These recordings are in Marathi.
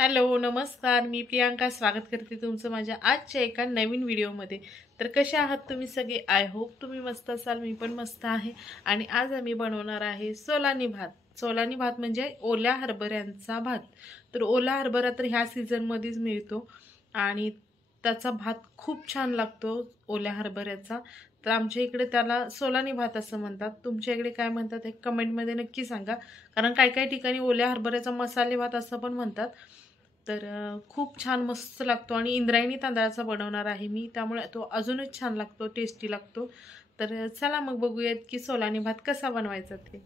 हॅलो नमस्कार, मी प्रियांका स्वागत करते तुमचं माझ्या आजच्या एका नवीन व्हिडिओमध्ये। तर कसे आहात तुम्ही सगळे? आय होप तुम्ही मस्त असाल, मी पण मस्त आहे। आणि आज आम्ही बनवणार आहे सोलानी भात। सोलानी भात म्हणजे ओल्या हरभऱ्यांचा भात। तर ओला हरभरा तर ह्या सीझनमध्येच मिळतो आणि त्याचा भात खूप छान लागतो ओल्या हरभऱ्याचा। तर आमच्या इकडे त्याला सोलानी भात असं म्हणतात। तुमच्या इकडे काय म्हणतात हे कमेंटमध्ये नक्की सांगा, कारण काही ठिकाणी ओल्या हरभऱ्याचा मसाले भात असं पण म्हणतात। तर खूप छान मस्त लागतो आणि इंद्रायणी तांदळाचा बनवणार आहे मी, त्यामुळे तो अजूनच छान लागतो, टेस्टी लागतो। तर चला मग बघूयात की सोलानी भात कसा बनवायचा ते।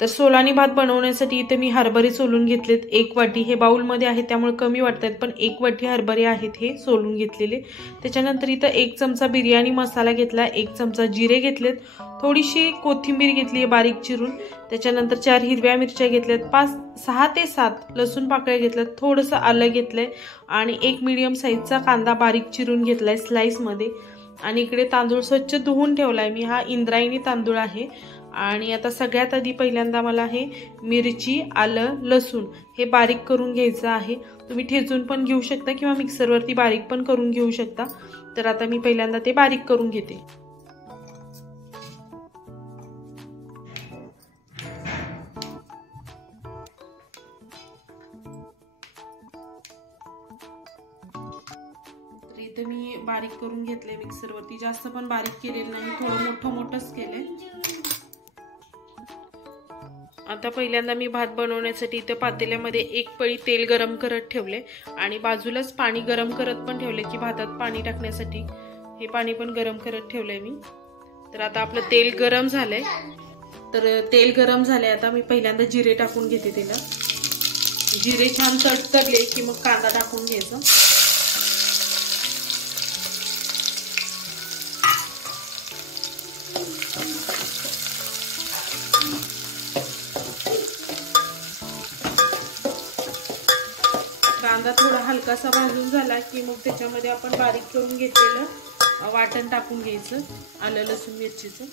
तर सोलानी भात बनवण्यासाठी इथे मी हरभरे सोलून घेतलेत 1 वाटी। हे बाउलमध्ये आहे त्यामुळे कमी वाटतात, पण 1 वाटी हरभरे आहेत हे सोलून घेतलेले। त्याच्यानंतर इथं 1 चमचा बिर्याणी मसाला घेतला, 1 चमचा जिरे घेतलेत, थोडीशी कोथिंबीर घेतली आहे बारीक चिरून, त्याच्यानंतर 4 हिरव्या मिरच्या घेतल्यात, 6 ते 7 लसूण पाकळ्या घेतल्यात, थोडंसं आलं घेतलंय आणि 1 मीडियम साईजचा कांदा बारीक चिरून घेतलाय स्लाइसमध्ये। आणि इकडे तांदूळ स्वच्छ धुवून ठेवलाय मी, हा इंद्रायणी तांदूळ आहे। आणि आता सगळ्यात आधी पहिल्यांदा मला हे मिरची, आलं, लसूण हे बारीक करून घ्यायचं आहे। तुम्ही ठेचून पण घेऊ शकता किंवा मिक्सरवरती बारीक पण करून घेऊ शकता। तर आता मी पहिल्यांदा ते बारीक करून घेते। इथे मी बारीक करून घेतले मिक्सरवरती, जास्त पण बारीक केलेलं नाही, थोडं मोठंच केलंय। आता पहिल्यांदा मी भात बनवण्यासाठी इथे पातेल्यामध्ये 1 पळी तेल गरम करत ठेवले आणि बाजूलाच पाणी गरम करत पण ठेवले की भातात पाणी टाकण्यासाठी हे पाणी पण गरम करत ठेवलंय मी। तर आता आपलं तेल गरम झालंय, आता मी पहिल्यांदा जिरे टाकून घेते त्याला। जिरे छान तडतडले की मग कांदा टाकून घ्यायचा। कांदा थोडा हलकासा भाजून झाला की मग त्याच्यामध्ये आपण बारीक करून घेतलेलं वाटण टाकून घ्यायचं, आलं लसूण मिरचीचं।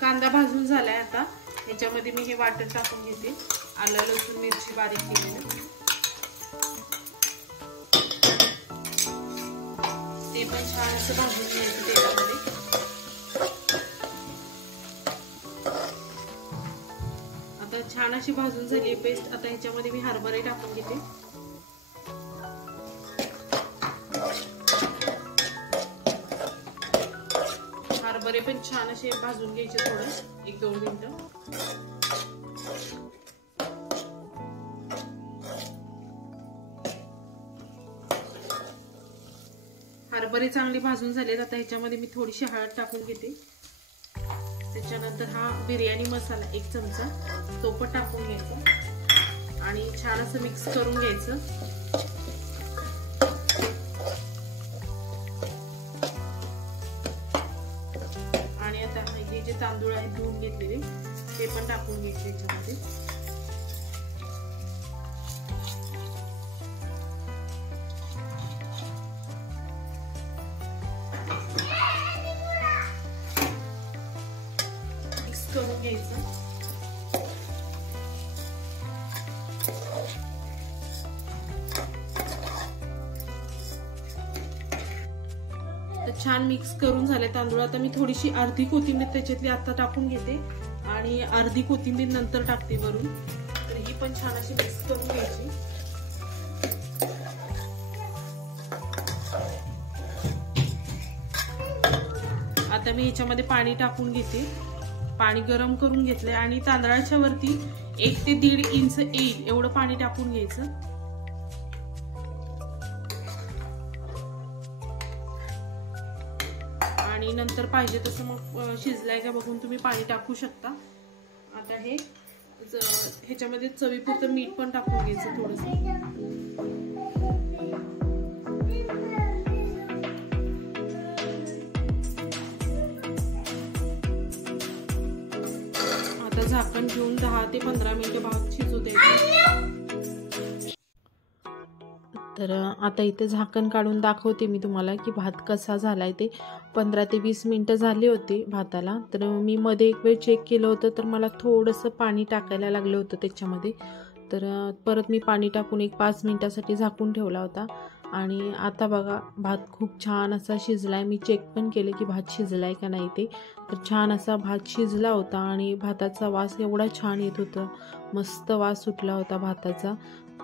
कांदा भाजून झालाय, आता याच्यामध्ये मी हे वाटण टाकून घेते, आलं लसूण मिरची बारीक केलेलं, ते पण छान असं भाजून घ्यायचं तेलामध्ये। छान अशी भाजून झाली पेस्ट। आता ह्याच्यामध्ये मी हरभरे टाकून घेते। हरभरे पण छान असे भाजून घ्यायचे, थोडं 1-2 मिनिटं। हरभरे चांगले भाजून झालेत, आता ह्याच्यामध्ये मी थोडीशी हळद टाकून घेते। त्याच्यानंतर हा बिर्याणी मसाला 1 चमचा तो पण टाकून घ्यायचा आणि छान असं मिक्स करून घ्यायचं। आणि आता हे जे तांदूळ आहेत धुवून घेतलेले ते पण टाकून घ्यायचे याच्यामध्ये। करून घ्यायचं। तर छान मिक्स करून झाले तांदूळ। आता मी थोडीशी अर्धी कोथिंबीर त्याच्यातली आता टाकून घेते आणि अर्धी कोथिंबीर नंतर टाकते वरून। तर ही पण छान अशी मिक्स करून घ्यायची। आता मी ह्याच्यामध्ये पाणी टाकून घेते, पाणी गरम करून घेतलंय आणि तांदळाच्या वरती 1 ते 1.5 इंच येईल एवढं पाणी टाकून घ्यायचं। आणि नंतर पाहिजे तसं मग शिजलाय का बघून तुम्ही पाणी टाकू शकता। आता हे ह्याच्यामध्ये चवीपुरतं मीठ पण टाकून घ्यायचं थोडंसं। झाकण घेऊन 10 ते 15 मिनिटं भात शिजू द्यायचा। तर आता इथे झाकण काढून दाखवते मी तुम्हाला की भात कसा झालाय ते। 15 ते 20 मिनिटं झाली होती भाताला। तर मी मध्ये एक वेळ चेक केलं होतं, तर मला थोडंसं पाणी टाकायला लागलं होतं त्याच्यामध्ये। तर परत मी पाणी टाकून एक 5 मिनिटासाठी झाकून ठेवला होता आणि आता बघा भात खूप छान असा शिजला आहे. मी चेक पण केले की भात शिजला आहे का नाही ते. तर छान असा भात शिजला होता आणि भाताचा वास एवढा छान येत होता, मस्त वास सुटला होता भाताचा.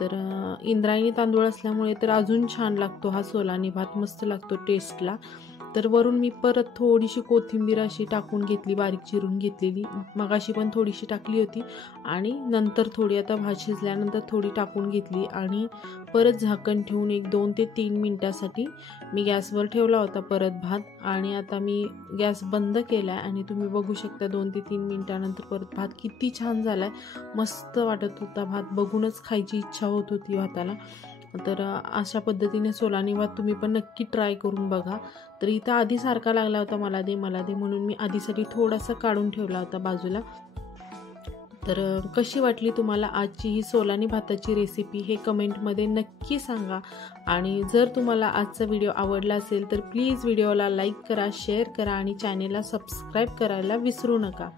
तर इंद्रायणी तांदूळ असल्यामुळे तर अजून छान लागतो हा सोलानी भात, मस्त लागतो टेस्टला. तर वरून मी परत थोडीशी कोथिंबीर अशी टाकून घेतली, बारीक चिरून घेतलेली. मगाशी पण थोडीशी टाकली होती आणि नंतर थोडी, आता भात शिजल्यानंतर थोडी टाकून घेतली आणि परत झाकण ठेवून एक 2 ते 3 मिनटासाठी मी गॅसवर ठेवला होता परत भात. आणि आता मी गॅस बंद केला आहे आणि तुम्ही बघू शकता 2 ते 3 मिनटानंतर परत भात किती छान झाला आहे, मस्त वाटत होता भात, बघूनच खायची इच्छा होत होती भाताला. तर अशा पद्धतीने सोलानी भात तुम्ही पण नक्की ट्राय करून बघा. तर इथं आधी सारखा लागला होता मला दे म्हणून मी आधीसाठी थोडासा काढून ठेवला होता बाजूला. तर कशी वाटली तुम्हाला आजची ही सोलानी भाताची रेसिपी हे कमेंटमध्ये नक्की सांगा. आणि जर तुम्हाला आजचा व्हिडिओ आवडला असेल तर प्लीज व्हिडिओला लाईक करा, शेअर करा आणि चॅनेलला सबस्क्राईब करायला विसरू नका.